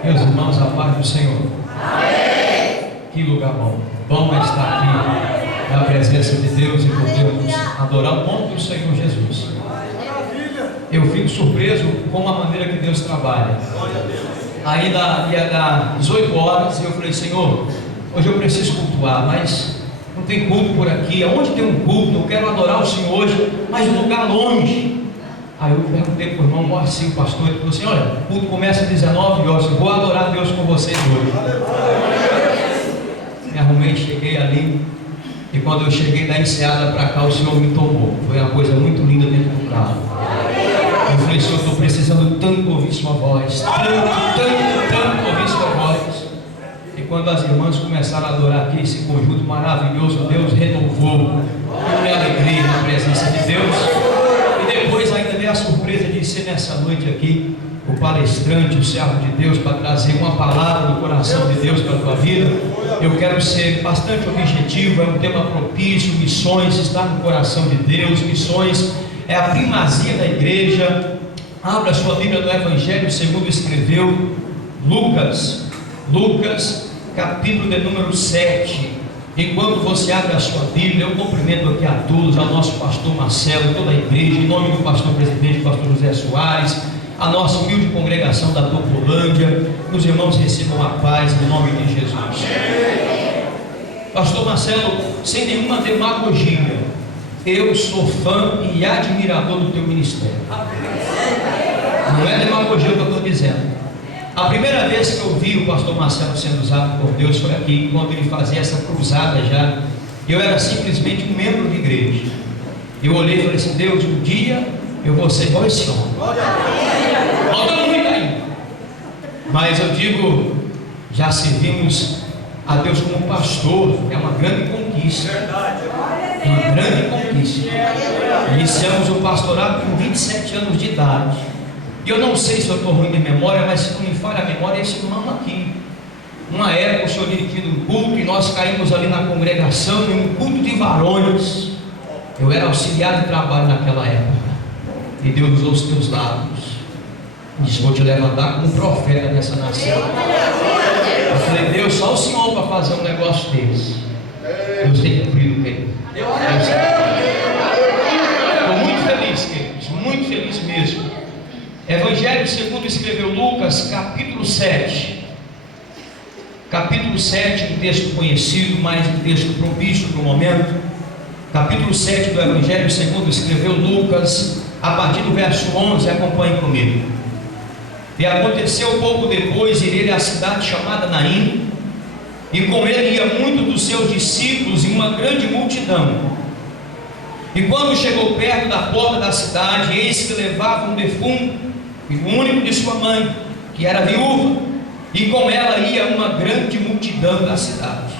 Meus irmãos, a paz do Senhor. Amém. Que lugar bom. Bom é estar aqui na presença de Deus e podermos adorar o nome do Senhor Jesus. Eu fico surpreso com a maneira que Deus trabalha. Ainda ia dar 18 horas e eu falei: Senhor, hoje eu preciso cultuar, mas não tem culto por aqui. Aonde tem um culto? Eu quero adorar o Senhor hoje, mas um lugar longe. Aí eu perguntei para o irmão Moacir, o pastor, ele falou assim: olha, o culto começa às 19 horas, eu vou adorar Deus com vocês hoje. Me arrumei, cheguei ali, e quando eu cheguei da enseada para cá, o Senhor me tomou. Foi uma coisa muito linda dentro do carro. Eu falei: Senhor, estou precisando tanto ouvir sua voz, tanto ouvir sua voz. E quando as irmãs começaram a adorar aqui, esse conjunto maravilhoso, Deus renovou minha alegria na presença de Deus. Depois ainda veio a surpresa de ser nessa noite aqui o palestrante, o servo de Deus, para trazer uma palavra do coração de Deus para a tua vida. Eu quero ser bastante objetivo, é um tema propício. Missões está no coração de Deus, missões é a primazia da igreja. Abra a sua Bíblia no Evangelho segundo escreveu Lucas, capítulo de número 7. Enquanto você abre a sua Bíblia, eu cumprimento aqui a todos, ao nosso pastor Marcelo, toda a igreja, em nome do pastor presidente, pastor José Soares, a nossa humilde congregação da Topolândia. Os irmãos recebam a paz em nome de Jesus. Pastor Marcelo, sem nenhuma demagogia, eu sou fã e admirador do teu ministério. Não é demagogia o que eu estou dizendo. A primeira vez que eu vi o pastor Marcelo sendo usado por Deus foi aqui, quando ele fazia essa cruzada já. Eu era simplesmente um membro de igreja. Eu olhei e falei assim: Deus, um dia eu vou ser igual esse homem. Falta muito ainda. Mas eu digo, já servimos a Deus como pastor, é uma grande conquista. Uma grande conquista. Iniciamos o pastorado com 27 anos de idade. E eu não sei se eu estou ruim de memória, mas se não me falha a memória, esse irmão aqui. Uma época o senhor dirigindo um culto e nós caímos ali na congregação em um culto de varões. Eu era auxiliar de trabalho naquela época. E Deus usou os teus lábios. Disse: vou te levantar como profeta nessa nação. Eu falei: Deus, só o Senhor para fazer um negócio desse. Deus tem cumprido, querido. Estou muito feliz, queridos, muito feliz mesmo. Evangelho segundo escreveu Lucas, capítulo 7. Capítulo 7, um texto conhecido, mas um texto propício para o momento. Capítulo 7 do Evangelho segundo escreveu Lucas, a partir do verso 11, acompanhe comigo. E aconteceu pouco depois ir ele à cidade chamada Naim, e com ele ia muito dos seus discípulos e uma grande multidão. E quando chegou perto da porta da cidade, eis que levava um defunto, filho único de sua mãe, que era viúva, e com ela ia uma grande multidão da cidade.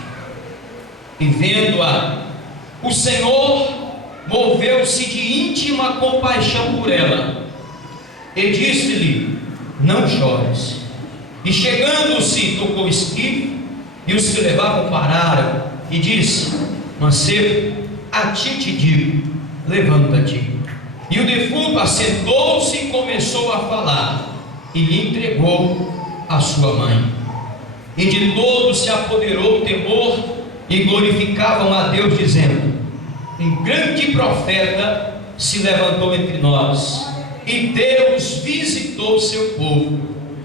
E vendo-a, o Senhor moveu-se de íntima compaixão por ela, e disse-lhe: não chores. E chegando-se, tocou o esquife, e os que levavam pararam, e disse: mancebo, a ti te digo, levanta-te. E o defunto assentou-se e começou a falar, e lhe entregou a sua mãe. E de todos se apoderou o temor, e glorificavam a Deus, dizendo: um grande profeta se levantou entre nós, e Deus visitou o seu povo.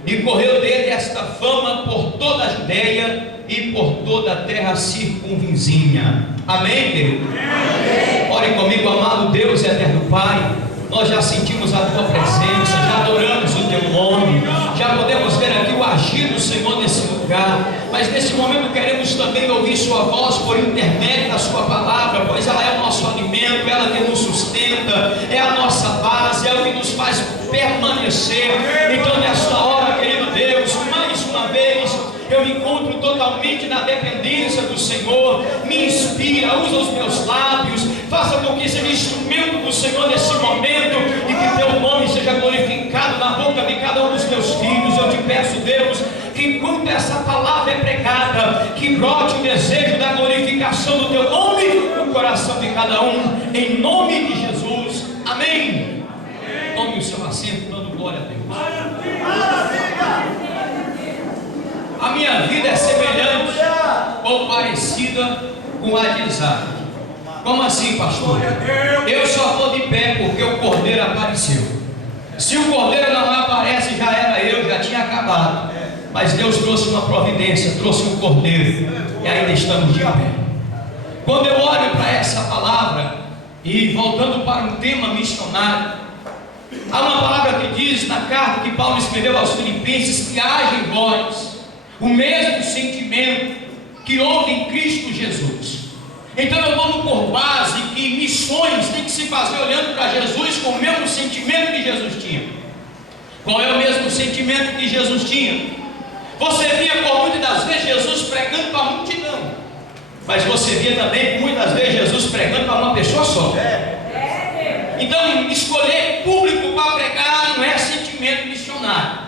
E correu dele esta fama por toda a Judeia e por toda a terra circunvizinha. Amém, querido? Amém. Ore comigo. Amado Deus e eterno Pai, nós já sentimos a tua presença, já adoramos o teu nome, já podemos ver aqui o agir do Senhor nesse lugar, mas nesse momento queremos também ouvir sua voz por intermédio da sua palavra, pois ela é o nosso alimento, ela que nos sustenta, é a nossa base, é o que nos faz permanecer. Então nesta hora, querido Deus, mais uma vez eu me encontro totalmente na dependência do Senhor. Me inspira, usa os meus lábios, faça com que seja instrumento do Senhor nesse momento, e que teu nome seja glorificado na boca de cada um dos teus filhos. Eu te peço, Deus, que enquanto essa palavra é pregada, que brote o desejo da glorificação do teu nome no coração de cada um, em nome de Jesus. Amém. Tome o seu assento, dando glória a Deus. minha vida é semelhante ou parecida com a de Isaac. Como assim, pastor? Eu só estou de pé porque o cordeiro apareceu. Se o cordeiro não aparece, já era eu, já tinha acabado. Mas Deus trouxe uma providência, trouxe um cordeiro, e ainda estamos de pé. Quando eu olho para essa palavra, e voltando para um tema missionário, há uma palavra que diz na carta que Paulo escreveu aos Filipenses, que haja em vós o mesmo sentimento que houve em Cristo Jesus. Então eu tomo por base que missões tem que se fazer olhando para Jesus com o mesmo sentimento que Jesus tinha. Qual é o mesmo sentimento que Jesus tinha? Você via por muitas das vezes Jesus pregando para a multidão, mas você via também muitas vezes Jesus pregando para uma pessoa só. Então escolher público para pregar não é sentimento missionário,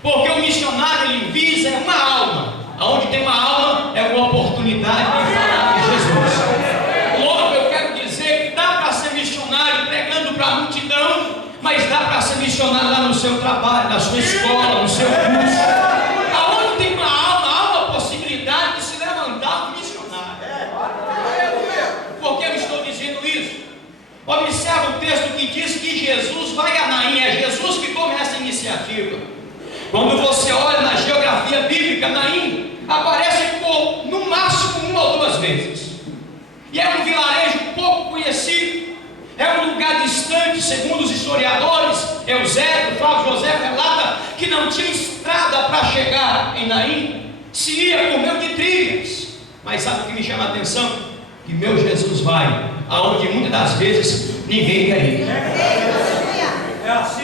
porque o missionário ele visa uma alma. Aonde tem uma alma é uma oportunidade de falar de Jesus. Logo eu quero dizer que dá para ser missionário pregando para a multidão, mas dá para ser missionário lá no seu trabalho, na sua escola, no seu curso. Aonde tem uma alma, há uma possibilidade de se levantar um missionário. Por que eu estou dizendo isso? Observa o texto que diz que Jesus vai a Naim, é Jesus que começa a iniciativa. Quando você olha na geografia bíblica, Naim aparece por no máximo uma ou duas vezes. E é um vilarejo pouco conhecido, é um lugar distante, segundo os historiadores. Eusébio, Flávio José relata que não tinha estrada para chegar em Naim, se ia por meio de trilhas. Mas sabe o que me chama a atenção? Que meu Jesus vai aonde muitas das vezes ninguém quer ir.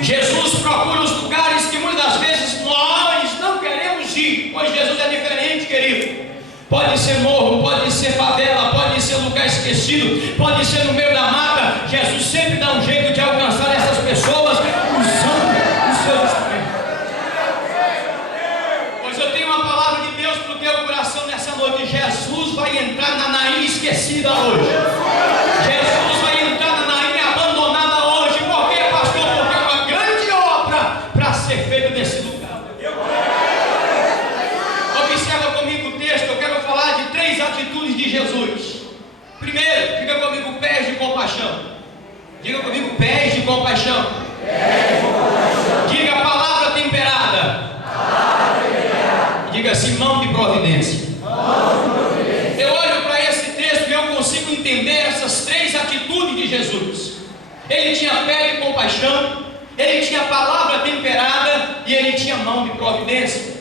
Jesus procura os lugares que muitas das vezes nós não queremos ir, pois Jesus é diferente, querido. Pode ser morro, pode ser favela, pode ser lugar esquecido, pode ser no meio da mata. Jesus sempre dá um jeito de alcançar essas pessoas usando os seus instrumentos. Pois eu tenho uma palavra de Deus para o teu coração nessa noite. Jesus vai entrar na Naim esquecida hoje. Jesus vai entrar na Naim abandonada hoje. Por quê, pastor? Porque é uma grande obra para ser feita nesse lugar. Observa comigo o texto. Eu quero falar de 3 atitudes de Jesus. Primeiro, diga comigo pés de compaixão. Diga comigo pés de compaixão. Diga palavra temperada. Diga assim, mão de providência. Eu olho para esse texto e eu consigo entender essas 3 atitudes de Jesus. Ele tinha pé de compaixão, ele tinha palavra temperada e ele tinha mão de providência.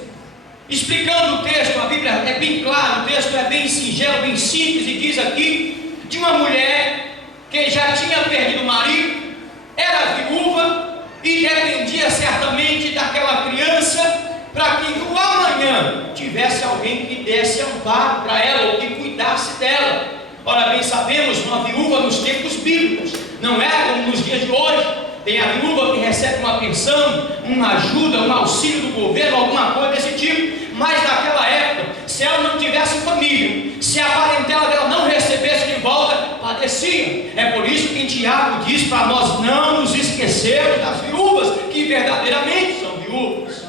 Explicando o texto, a Bíblia é bem clara, o texto é bem singelo, bem simples, e diz aqui de uma mulher que já tinha perdido o marido, era viúva e dependia certamente daquela criança para que no amanhã tivesse alguém que desse amparo para ela ou que cuidasse dela. Ora bem, sabemos, uma viúva nos tempos bíblicos não é como nos dias de hoje. Tem a viúva que recebe uma pensão, uma ajuda, um auxílio do governo, alguma coisa desse tipo. Mas naquela época, se ela não tivesse família, se a parentela dela não recebesse de volta, padecia. É por isso que Tiago diz para nós não nos esquecermos das viúvas, que verdadeiramente são viúvas.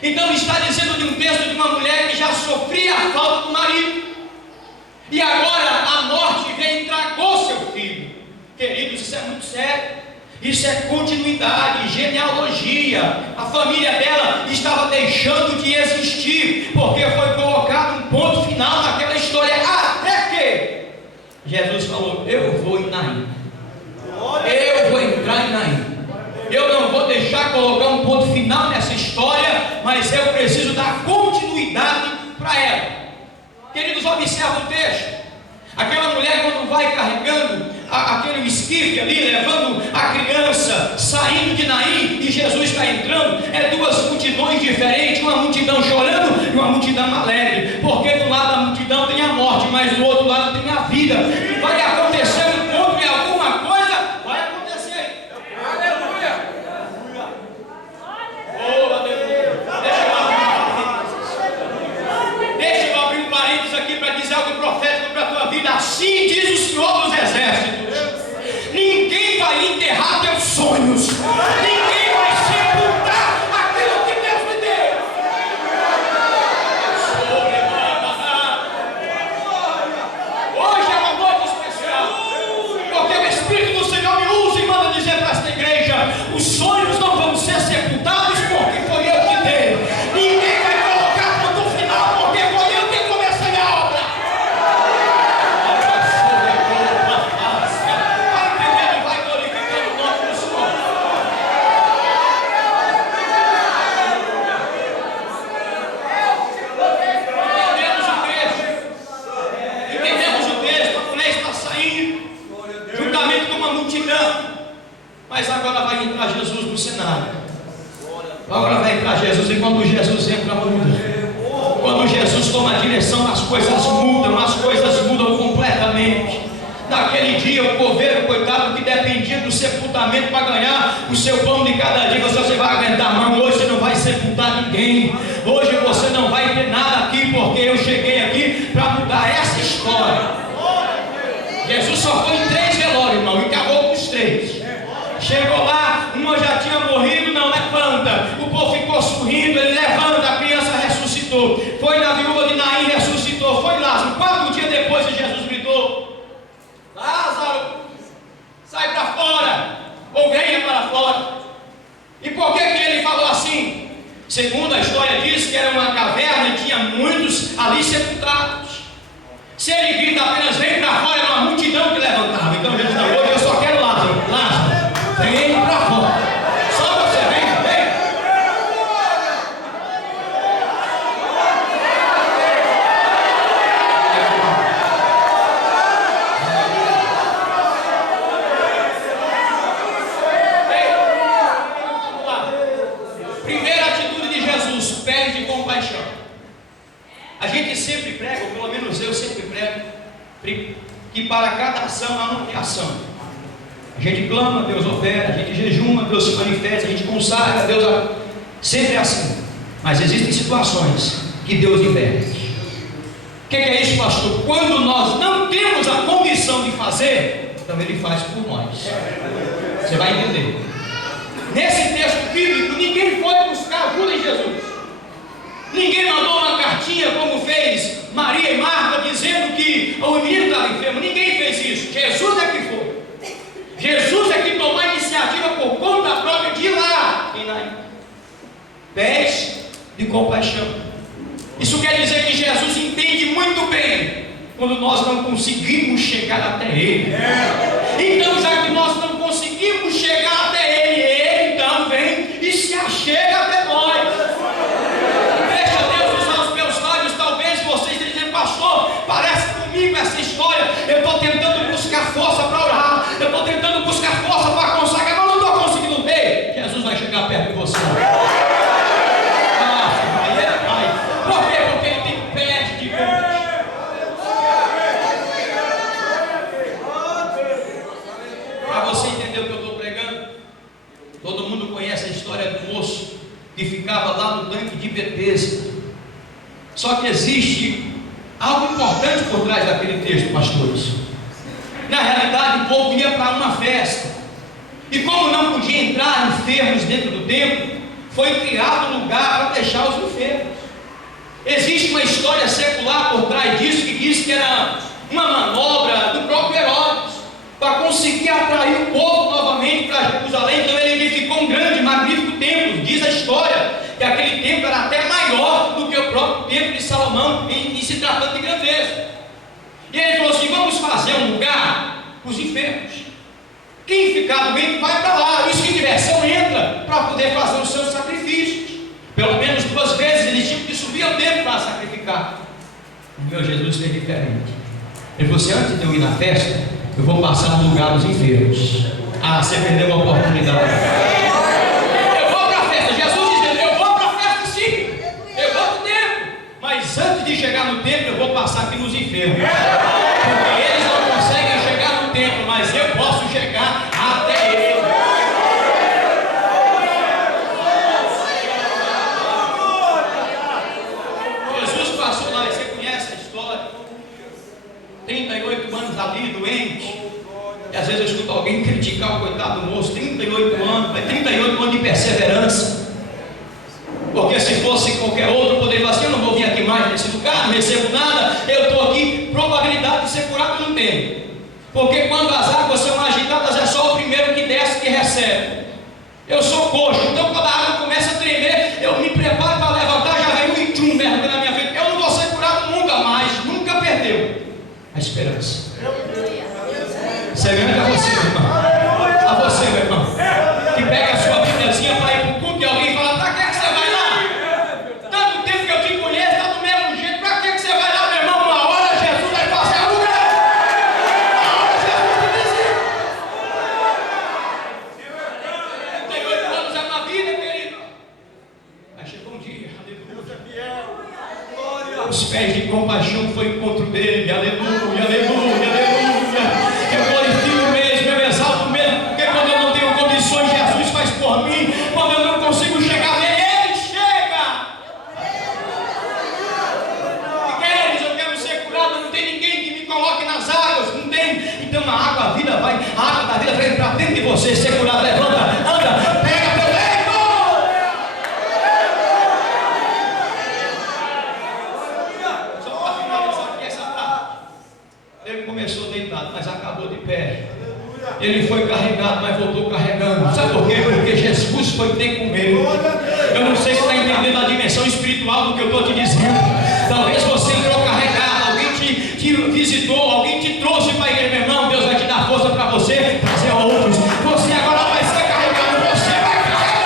Então ele está dizendo de um texto de uma mulher que já sofria a falta do marido, e agora a morte veio e tragou seu filho. Queridos, isso é muito sério. Isso é continuidade, genealogia. A família dela estava deixando de existir, porque foi colocado um ponto final naquela história, até que Jesus falou: eu vou em Naim, eu vou entrar em Naim. Eu não vou deixar colocar um ponto final nessa história, mas eu preciso dar continuidade para ela. Queridos, observa o texto. Aquela mulher, quando vai carregando aquele esquife ali, levando a criança, saindo de Naim, e Jesus está entrando, é 2 multidões diferentes, uma multidão chorando e uma multidão alegre, porque do lado da multidão tem a morte, mas do outro lado tem a vida. E vai acontecer um ponto e alguma coisa vai acontecer. Aleluia! Oh, aleluia! Deixa eu abrir um parênteses aqui para dizer algo profético para a tua vida. Assim diz o Senhor dos Exércitos: ninguém vai enterrar teus sonhos, ninguém vai sepultar aquilo que Deus me deu. direção, as coisas mudam completamente. Naquele dia, o coveiro, coitado, que dependia do sepultamento para ganhar o seu pão de cada dia, você vai aguentar a mão. Hoje você não vai sepultar ninguém. Hoje você não vai ter nada aqui, porque eu cheguei aqui para mudar essa história. Jesus só foi em 3 velórios, irmão, e acabou com os 3. Chegou lá, uma já tinha morrido, não levanta. O povo ficou sorrindo, ele levanta, a criança ressuscitou. Foi na viúva de Naim, ressuscitou. Foi Lázaro. 4 dias depois Jesus gritou: Lázaro, sai para fora, ou venha para fora. E por que ele falou assim? Segundo a história diz que era uma caverna e tinha muitos ali sepultados. Se ele grita apenas vem para fora, era uma multidão que levantava. Então Jesus não, hoje eu só quero Lázaro. Lázaro, vem para fora. Só você vem. Vamos lá. Primeira atitude de Jesus, pede compaixão. A gente sempre prega, ou pelo menos eu sempre prego, que para cada ação há uma reação. A gente clama, Deus opera, a gente jejuma, Deus se manifesta, a gente consagra, Deus sempre é assim. Mas existem situações que Deus inverte. O que é isso, pastor? Quando nós não temos a condição de fazer, então Ele faz por nós. Você vai entender. Nesse texto bíblico, ninguém foi buscar ajuda em Jesus. Ninguém mandou uma cartinha como fez Maria e Marta, dizendo que o menino estava enfermo. Ninguém fez isso. Jesus é que foi. Jesus é que tomou a iniciativa por conta própria de ir lá. Pés de compaixão. Isso quer dizer que Jesus entende muito bem quando nós não conseguimos chegar até Ele. Então, já que nós não conseguimos chegar até Ele, Ele então vem e se achega até nós. Pastor, parece comigo essa história. Eu estou tentando buscar força para orar, eu estou tentando buscar força para consagrar, mas não estou conseguindo ver. Jesus vai chegar perto de você. Por quê? Porque Ele tem pés de compaixão. Para você entender o que eu estou pregando, todo mundo conhece a história do moço que ficava lá no tanque de Betesda. Só que existe algo importante por trás daquele texto, pastores. Na realidade, o povo ia para uma festa, e como não podia entrar enfermos dentro do templo, foi criado um lugar para deixar os enfermos. Existe uma história secular por trás disso, que diz que era uma manobra do próprio Herodes, para conseguir atrair o povo novamente para Jerusalém. Então ele edificou um grande, magnífico templo. Diz a história que aquele templo era até maior do que o próprio templo de Salomão, em se tratando de grandeza. E ele falou assim: vamos fazer um lugar para os enfermos. Quem ficar doente vai para lá, e os que tiver são entra para poder fazer os seus sacrifícios. Pelo menos 2 vezes eles tinham que subir ao templo para sacrificar. O meu Jesus fez diferente. Ele falou assim: antes de eu ir na festa, eu vou passar no lugar dos enfermos. Ah, você perdeu a oportunidade. Eu vou para a festa. Jesus dizendo: eu vou para a festa sim, eu vou para o templo, mas antes de chegar no templo eu vou passar aqui nos enfermos, porque eles não conseguem chegar no templo, mas eu posso chegar até eles. Jesus passou lá, e você conhece a história. 38 anos ali, doente. E às vezes eu escuto alguém criticar o coitado do moço. 38 anos, mas 38 anos de perseverança. Porque se fosse qualquer outro, poderia falar assim: eu não vou vir aqui mais nesse lugar, não recebo nada, eu estou aqui, probabilidade de ser curado não tem. Porque quando as águas são agitadas, é só o primeiro que desce que recebe. Eu sou coxo, então quando a água começa a tremer, eu me preparo para levantar, já vem um tchum mergulho na minha frente. Eu não vou ser curado nunca mais, nunca perdeu a esperança. Semelhante a você, meu irmão. A você, meu irmão, que pega a sua Bíbliazinha para ir para o culto e alguém fala: para que você vai lá? Tanto tempo que eu te conheço, está do mesmo jeito, para que você vai lá, meu irmão? Uma hora Jesus vai fazer a lugar. Uma hora Jesus te visita. 38 anos é uma vida, querido. os pés de compaixão foi o encontro dele. Aleluia, aleluia, aleluia. Eu glorifico mesmo, eu exalto mesmo, porque quando eu não tenho condições, Jesus faz por mim. Quando eu não consigo chegar nele, ele chega. Queres, eu quero ser curado, não tem ninguém que me coloque nas águas, não tem. Então a água, a vida vai, a água da vida vai entrar dentro de você, ser curado, levanta, anda, pega teu leito. Ele começou deitado, mas acabou de pé. Ele foi carregado, mas voltou carregando. Sabe por quê? Porque Jesus foi ter com ele. Eu não sei se está entendendo a dimensão espiritual do que eu estou te dizendo. Talvez você entrou carregado, alguém te visitou, alguém te trouxe para a igreja. Meu irmão, Deus vai te dar força para você trazer a outros. Você agora vai ser carregado, você vai carregar.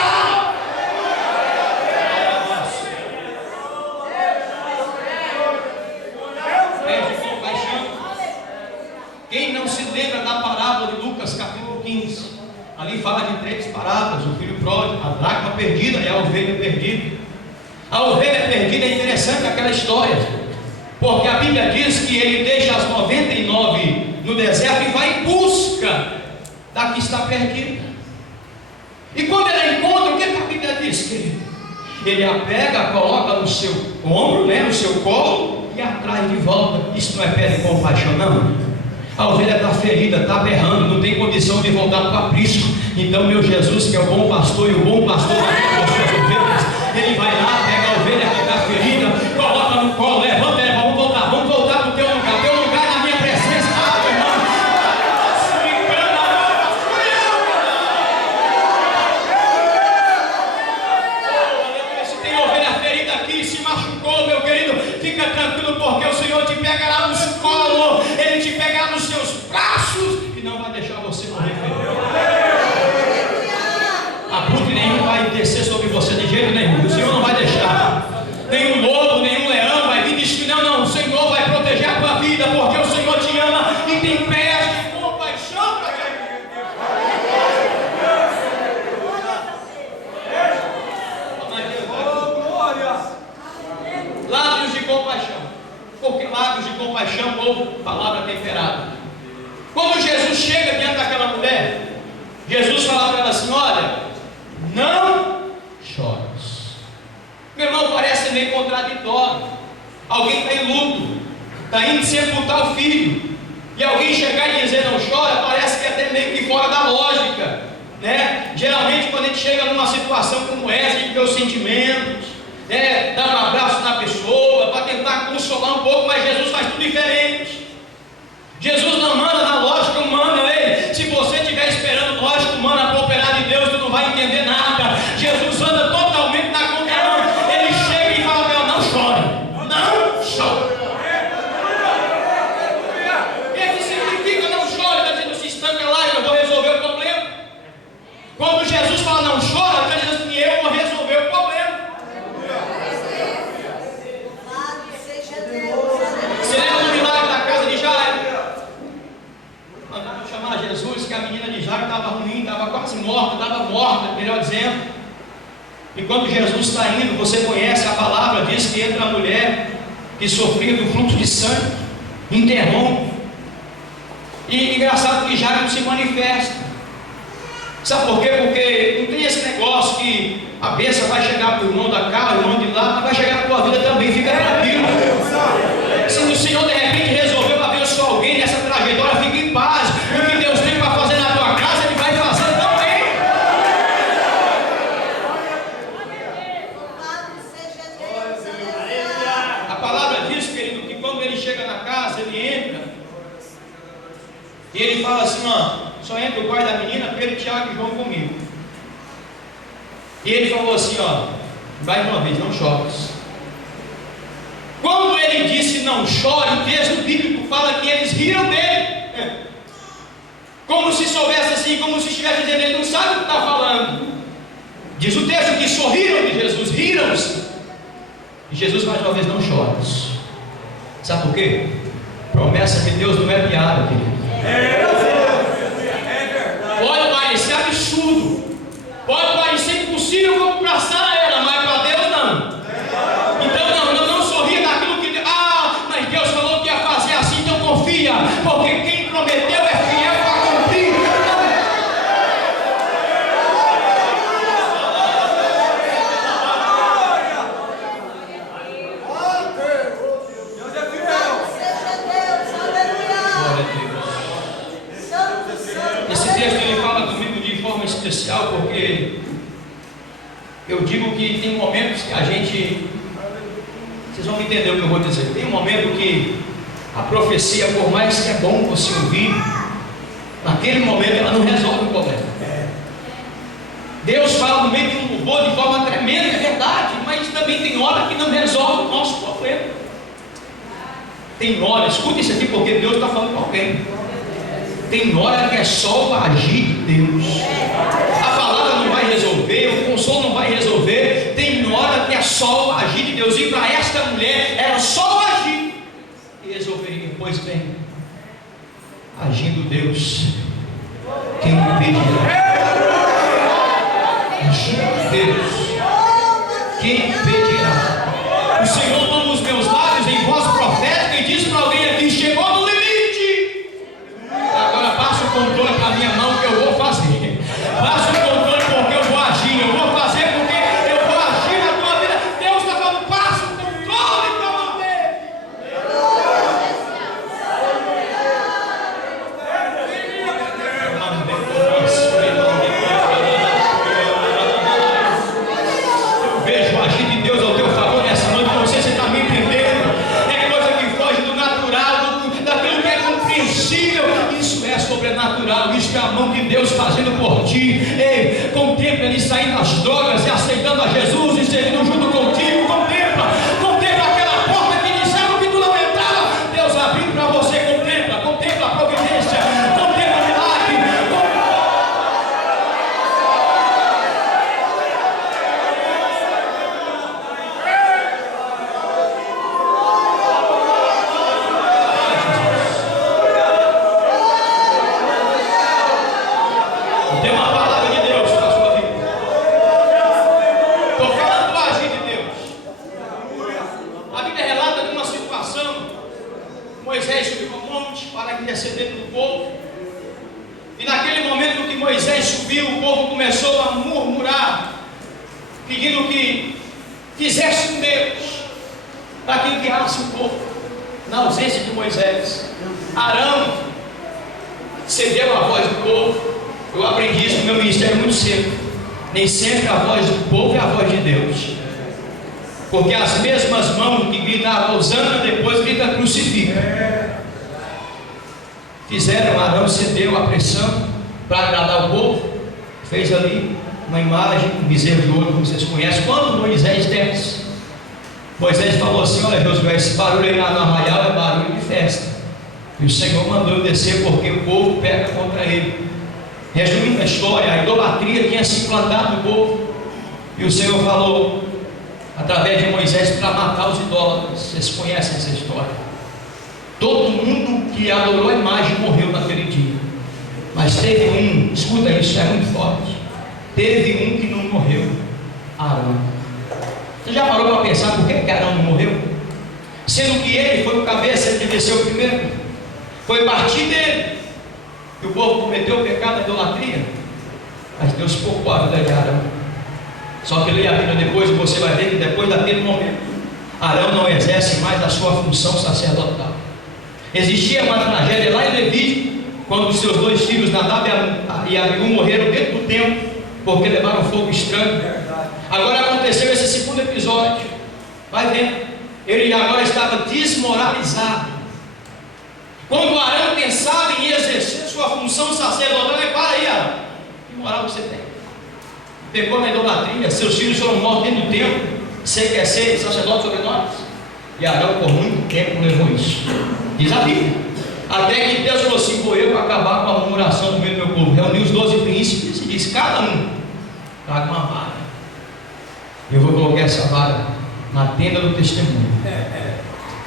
Quem não se lembra da parábola de Lucas capítulo 15? Ali fala de 3 parábolas: o filho pródigo, a dracma perdida e a ovelha perdida. A ovelha perdida é interessante aquela história, porque a Bíblia diz que ele deixa as 99 no deserto e vai em busca da que está perdida. E quando ele encontra, o que a Bíblia diz, querido? Ele a pega, coloca no seu ombro, no seu colo e atrai de volta. Isso não é pé de compaixão, não. A ovelha está ferida, está berrando, não tem condição de voltar para o aprisco. Então meu Jesus, que é o bom pastor, e o bom pastor vai ter as suas ovelhas, ele vai lá, pega a ovelha que está ferida, coloca no colo, levanta ela, vamos voltar para o teu lugar na minha presença. Meu irmão, se tem ovelha ferida aqui, se machucou, meu querido, fica tranquilo, porque o Senhor te pega lá nos colos, ele te pega nos seus braços e não vai deixar você morrer ferido. Abutre nenhum vai descer sobre você de jeito nenhum. O Senhor não vai deixar. Nenhum lobo, nenhum leão vai vir destruir. Não, o Senhor vai proteger a tua vida, porque o Senhor te ama e tem pés de compaixão para ti. Lábios de compaixão. Porque lábios de compaixão ou palavra temperada. Quando Jesus chega diante daquela mulher, Jesus fala para ela assim: olha, não chores. Meu irmão, parece meio contraditório. Alguém está em luto, está indo sepultar o filho, e alguém chegar e dizer não chora, parece que é até meio que fora da lógica, né? Geralmente quando a gente chega numa situação como essa, a gente vê os sentimentos, né? Dá um abraço na pessoa para tentar consolar um pouco, mas Jesus faz tudo diferente. Jesus não manda na lógica humana. Se você estiver esperando lógica humana para operar de Deus, tu não vai entender nada. Jesus anda totalmente na contramão. Ele chega e fala para ela: não chore, não chore. O que significa não chore? Está dizendo: se estanca lá, eu vou resolver o problema. Quando Jesus fala não chora, está dizendo assim: eu vou resolver o problema. Você lembra do milagre da casa de Jairo? Mandaram chamar Jesus, que a menina de Jairo estava ruim, estava quase morta, melhor dizendo. E quando Jesus está indo, você conhece a palavra, diz que entra a mulher que sofria do fluxo de sangue, interrompe. E engraçado que Jairo não se manifesta. Sabe por quê? Porque não tem esse negócio que a bênção vai chegar para o irmão da cá, o irmão de lá, mas vai chegar na tua vida também, fica tranquilo. Se o Senhor de repente resolveu abençoar alguém nessa trajetória, fica em paz. O que Deus tem para fazer na tua casa, Ele vai fazer também. A palavra diz, querido, que quando ele chega na casa, ele entra e ele fala assim: ó, só entra o pai da menina, Pedro, Tiago e João comigo. E ele falou assim: ó, mais uma vez, não chores. Quando ele disse não chore, o texto bíblico fala que eles riram dele, como se soubesse assim, como se estivesse dizendo: ele não sabe o que está falando. Diz o texto que sorriram de Jesus, riram-se. E Jesus mais uma vez: não chores. Sabe por quê? Promessa de Deus não é piada, querido. Pode parecer absurdo, pode parecer impossível como para Sara era, mas para Deus não. Então não sorria daquilo que digo que tem momentos que a gente, vocês vão entender o que eu vou dizer. Tem um momento que a profecia, por mais que é bom você ouvir, naquele momento ela não resolve o problema. Deus fala no meio de um louvor de forma tremenda, é verdade, mas também tem hora que não resolve o nosso problema. Tem hora, escuta isso aqui porque Deus está falando com alguém. Tem hora que é só o agir de Deus. A palavra não vai resolver, o consolo não vai resolver. Tem hora que é só o agir de Deus. E para esta mulher era só o agir e resolveria. Pois bem, agindo Deus, quem impedirá? Agindo Deus, quem impedirá? O Senhor toma os meus lábios em voz profética e diz para alguém aqui: chegou no limite. Agora passa o controle para a minha mão que eu vou fazer. Passa o controle porque eu vou agir. Eu vou fazer porque eu vou agir na tua vida. Deus está falando: passa o controle para a mão dele. Eu vejo o agir de Deus ao teu favor nessa noite. Não sei se você está me entendendo. É coisa que foge do natural, daquilo que é compreensível. Isso é sobrenatural. Isso é a mão de Deus fazendo por ti. Ei, contempla ele saindo das drogas e aceitando a Jesus e servindo junto contigo. Contempla aquela porta que disseram que tu não entrava. Deus abriu para você. Contempla a providência. Contempla o milagre. Tem uma palavra de Deus para a sua vida. Estou falando do agir de Deus. A Bíblia relata de uma situação: Moisés subiu ao monte para interceder pelo povo. E naquele momento que Moisés subiu, o povo começou a murmurar, pedindo que fizesse com Deus, para que guiasse o povo. Na ausência de Moisés, Arão cedeu a voz do povo. Eu aprendi isso no meu ministério muito cedo. Nem sempre a voz do povo é a voz de Deus. Porque as mesmas mãos que gritavam Hosana, depois gritam crucifica. Fizeram, Arão cedeu a pressão para agradar o povo. Fez ali uma imagem, um bezerro de ouro, como vocês conhecem. Quando Moisés desce, Moisés falou assim: olha Josué, esse barulho aí no arraial é barulho de festa. E o Senhor mandou eu descer porque o povo pega contra ele. Resumindo a história, a idolatria tinha se implantado no povo. E o Senhor falou através de Moisés para matar os idólatras. Vocês conhecem essa história. Todo mundo que adorou a imagem morreu naquele dia. Mas teve um, escuta isso, é muito forte. Teve um que não morreu: Arão. Você já parou para pensar por que Arão não morreu? Sendo que ele foi o cabeça, ele devia ser o primeiro. Foi partir dele que o povo cometeu o pecado da idolatria. Mas Deus poupou a vida de Arão. Só que leia a Bíblia depois e você vai ver que depois daquele momento, Arão não exerce mais a sua função sacerdotal. Existia uma tragédia lá em Levítico, quando os seus dois filhos, Nadab e Abiú, morreram dentro do templo, porque levaram fogo estranho. Agora aconteceu esse segundo episódio. Vai ver, ele agora estava desmoralizado. Quando Arão pensava em exercer sua função sacerdotal, para aí, Arão, que moral você tem? Pecou na idolatria, seus filhos foram mortos dentro do templo, você quer ser sacerdote sobre nós? E Arão por muito tempo levou isso. Diz a Bíblia. Até que Deus falou assim: vou eu acabar com a murmuração do meio do meu povo. Reuniu os 12 príncipes e disse: cada um traga uma vara. Eu vou colocar essa vara na tenda do testemunho.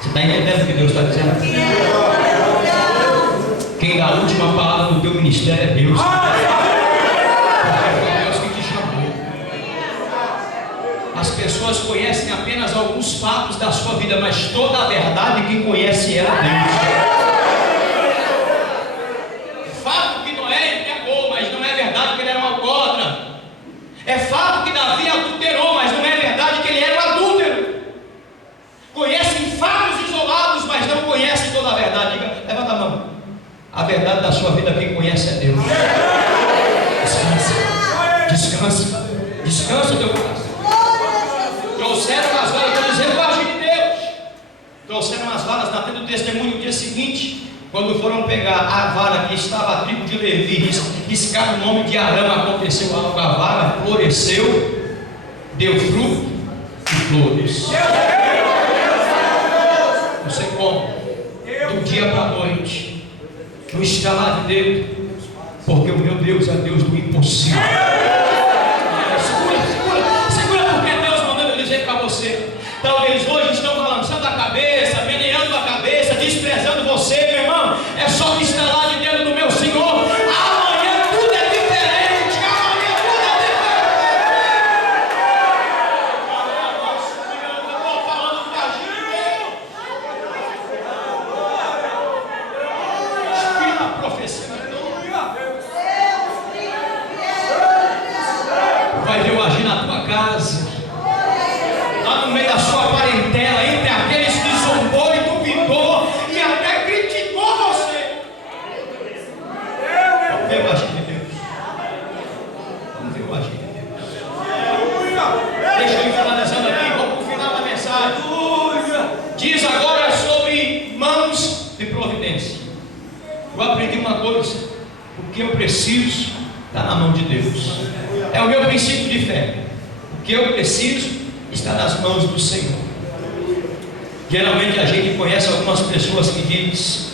Você está entendendo o que Deus está dizendo? Quem dá a última palavra do teu ministério é Deus. Porque foi Deus que te chamou. As pessoas conhecem apenas alguns fatos da sua vida, mas toda a verdade quem conhece é a Deus. É fato que Noé pecou, mas não é verdade que ele era um alcoólatra. É fato que Davi adulterou, mas não é verdade que ele era um adúltero. Conhecem fatos isolados, mas não conhecem toda a verdade. Diga, levanta a mão. A verdade da sua vida quem conhece é Deus. Descansa. Descansa. Descansa o teu coração. trouxeram as varas, estou dizendo o agir de Deus. Trouxeram as varas, está tendo testemunho no dia seguinte. Quando foram pegar a vara que estava a tribo de Levi, riscaram o nome de Arão, aconteceu algo, a vara floresceu, deu fruto e flores. Você como? Do dia para a noite, no estalar de dedo, porque o meu Deus é Deus do impossível. Segura, porque Deus mandou eu dizer para você. Talvez hoje estão balançando a cabeça, meneando a cabeça, desprezando você, meu irmão. É só o estalar de dedo do meu Senhor. Amanhã tudo é diferente. Amanhã tudo é diferente. Eu estou falando do agir de Deus. Espírito da profecia. Vai ver o agir na tua casa, lá no meio da sua parentela, entre aqueles que zombou e duvidou e até criticou você. Vamos ver o agir de Deus. Vamos ver o agir de Deus. Deixa eu ir finalizando aqui, vamos para o final da mensagem. Diz agora sobre mãos de providência. Eu aprendi uma coisa: o que eu preciso está na mão de Deus. É o meu princípio de fé. O que eu preciso está nas mãos do Senhor. Geralmente a gente conhece algumas pessoas que dizem,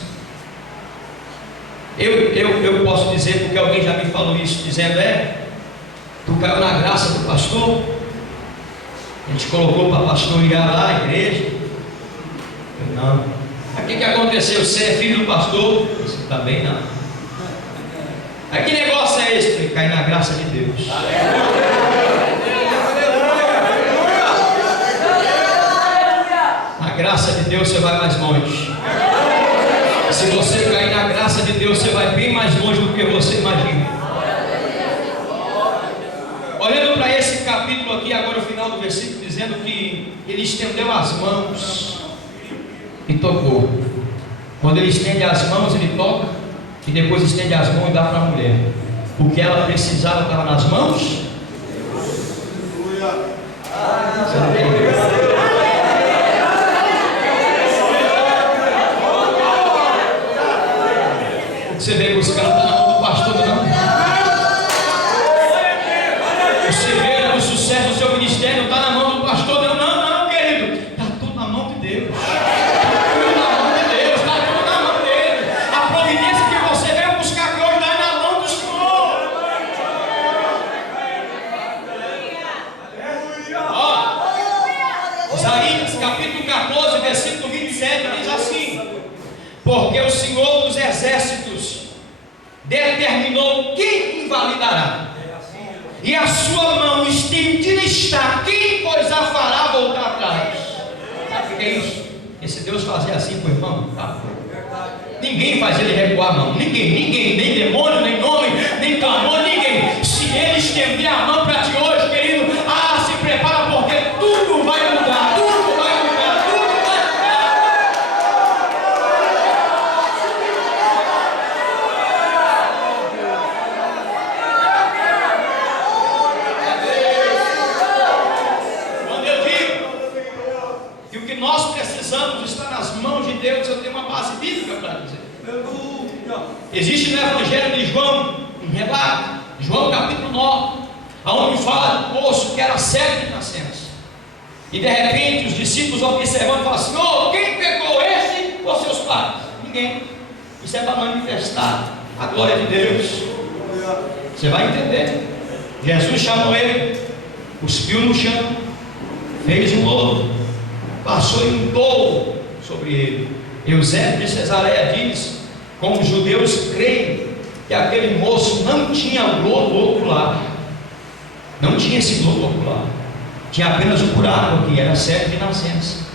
eu posso dizer porque alguém já me falou isso, dizendo: tu caiu na graça do pastor, a gente colocou para pastorear lá a igreja. Eu não. O que aconteceu? Você é filho do pastor? Você também não. Aí que negócio é esse? Ele cai na graça de Deus. Na graça de Deus você vai mais longe. Se você cair na graça de Deus, você vai bem mais longe do que você imagina. Olhando para esse capítulo aqui, agora o final do versículo, dizendo que ele estendeu as mãos e tocou. Quando ele estende as mãos, ele toca, e depois estende as mãos e dá para a mulher. O que ela precisava estava nas mãos. Você não entendeu? Você veio buscar na mão do pastor, não? O segredo do sucesso do seu ministério não está na mão do pastor, não, não, querido. Está tudo na mão de Deus. Versículo 27 diz assim: porque o Senhor dos exércitos determinou quem invalidará, e a sua mão estendida está, quem pois a fará voltar atrás? Sabe o que é isso? Esse Deus fazer assim com o irmão, tá? Ninguém faz ele recuar a mão, ninguém, nem demônio, nem nome, nem clamor, ninguém. Se ele estender a mão para ti hoje, querido, se prepara, porque tudo vai mudar, tudo vai mudar. Nós precisamos estar nas mãos de Deus. Eu tenho uma base bíblica para dizer. Existe no Evangelho de João um relato, João capítulo 9, onde fala do poço que era cego de nascença. E de repente os discípulos observando falam assim: quem pecou, esse ou seus pais? Ninguém. Isso é para manifestar a glória de Deus. Você vai entender. Jesus chamou ele, cuspiu no chão, fez um lodo, passou em um tolo sobre ele. Eusébio de Cesareia diz: como os judeus creem que aquele moço não tinha lodo ocular, não tinha esse lodo ocular, tinha apenas o buraco que era cego de nascença.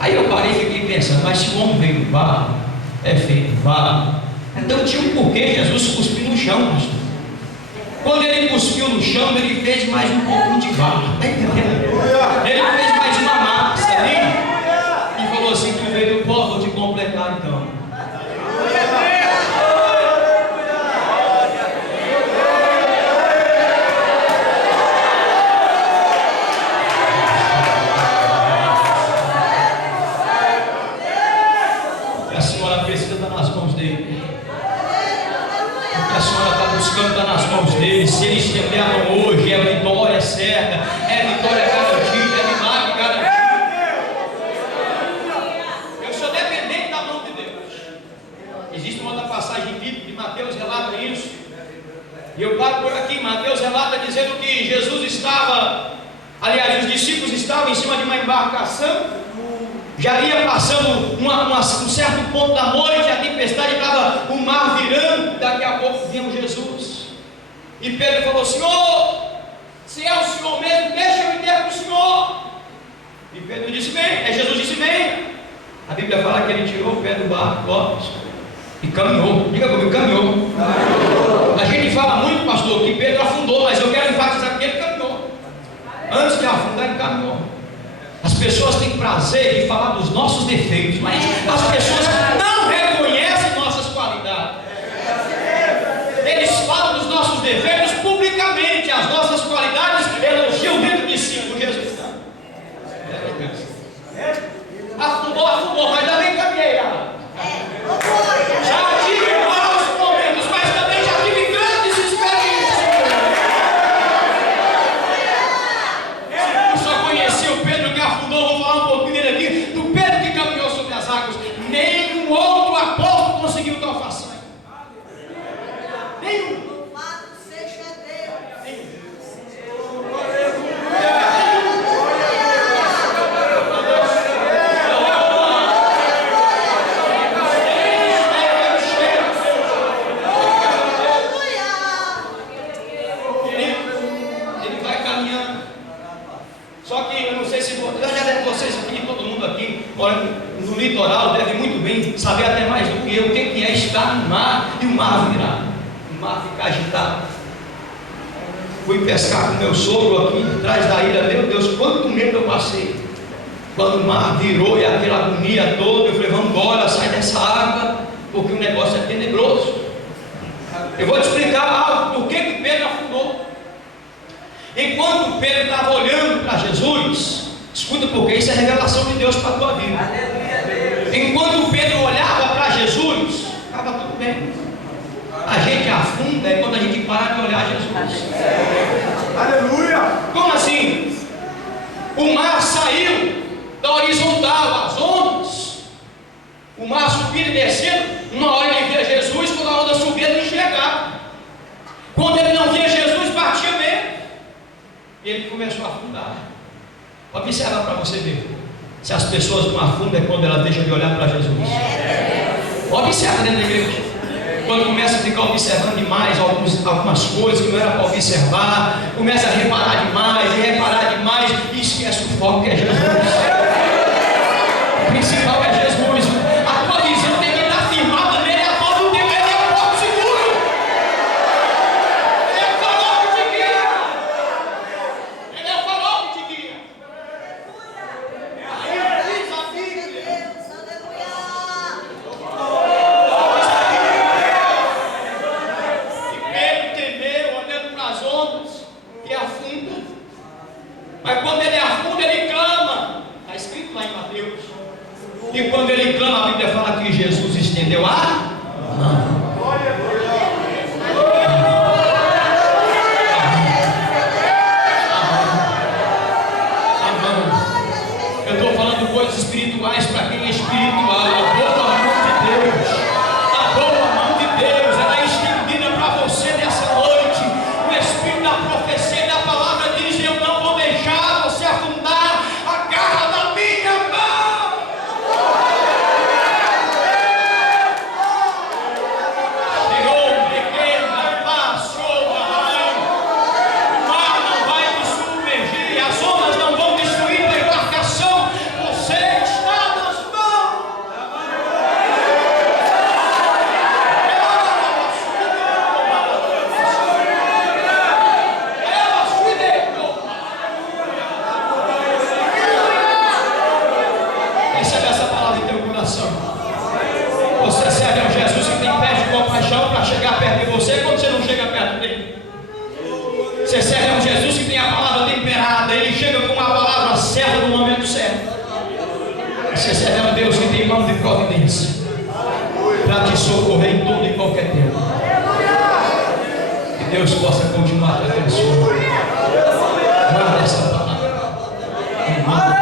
Aí eu parei e fiquei pensando: mas se o homem veio do barro, é feito de barro, então tinha um porquê Jesus cuspiu no chão, pastor. Quando ele cuspiu no chão, ele fez mais um pouquinho de barro. Está entendendo? Ele fez mais uma massa ali e falou assim: tu veio do pó, vou te completar então. embarcação, já ia passando um certo ponto da noite, a tempestade estava o mar virando, daqui a pouco vinha Jesus, e Pedro falou: Senhor, se é o Senhor mesmo, deixa eu ir ter com o Senhor. E Pedro disse: vem. Jesus disse: venha. A Bíblia fala que ele tirou o pé do barco e caminhou. Diga comigo: caminhou. A gente fala muito, pastor, que Pedro afundou, mas eu quero enfatizar que ele caminhou. Antes de afundar, ele caminhou. As pessoas têm prazer de falar dos nossos defeitos, mas as pessoas não reconhecem nossas qualidades. Eles falam dos nossos defeitos publicamente, as nossas qualidades elogiam dentro de si. Por Jesus não. Afundou, mas também caminhei. Já tive maus momentos, mas também já tive grandes experiências. Eu só conheci o Pedro que afundou. Vou falar um pouquinho dele aqui, do Pedro que caminhou sobre as águas. Nenhum outro apóstolo conseguiu tal façanha. Nenhum. No litoral deve muito bem saber até mais do que eu o que é estar no mar e o mar virar, o mar ficar agitado. Fui pescar com meu sogro aqui atrás da ilha. Meu Deus, quanto medo eu passei quando o mar virou e aquela agonia toda. Eu falei: vamos embora, sai dessa água, porque o negócio é tenebroso. Eu vou te explicar algo do que Pedro afundou. Enquanto Pedro estava olhando para Jesus, escuta, porque isso é revelação de Deus para a tua vida. Enquanto Pedro olhava para Jesus, estava tudo bem. A gente afunda é quando a gente para de olhar Jesus. Aleluia! Como assim? O mar saiu da horizontal, as ondas. O mar subindo e descendo. Uma hora ele via Jesus, quando a onda subia ele enxergava. Quando ele não via Jesus, batia medo. E ele começou a afundar. Observa para você ver. Se as pessoas não afundam é quando elas deixam de olhar para Jesus. Observa dentro da igreja. Quando começa a ficar observando demais algumas coisas que não era para observar, começa a reparar demais e esquece o foco que é Jesus. O principal é Jesus. A tua visão tem que estar firmada nele a todo tempo. Ele é o porto seguro. Ele é o farol que te guia. Ele é o farol que te guia. Mas quando ele afunda, ele clama. Está escrito lá em Mateus. E quando ele clama, a Bíblia fala que Jesus estendeu a mão. Eu estou falando coisas espirituais para quem é espiritual. A boa mão de Deus. A boa mão de Deus. Ela é estendida para você nessa noite. O Espírito da profecia e da palavra diz: eu não vou deixar você afundar. Agarra na minha mão. Tirou, pequena, passou, o mar não vai te submergir, as ondas não vão destruir a embarcação. Você está nas mãos. Recebe essa palavra em teu coração. Você serve a Jesus que tem pé de compaixão para chegar perto de você quando você não chega perto dele. Você serve a Jesus que tem a palavra temperada. Ele chega com a palavra certa no momento certo. Você serve a Deus que tem mão de providência para te socorrer em todo e qualquer tempo. Que Deus possa continuar te abençoando. Guarda essa palavra. Em nome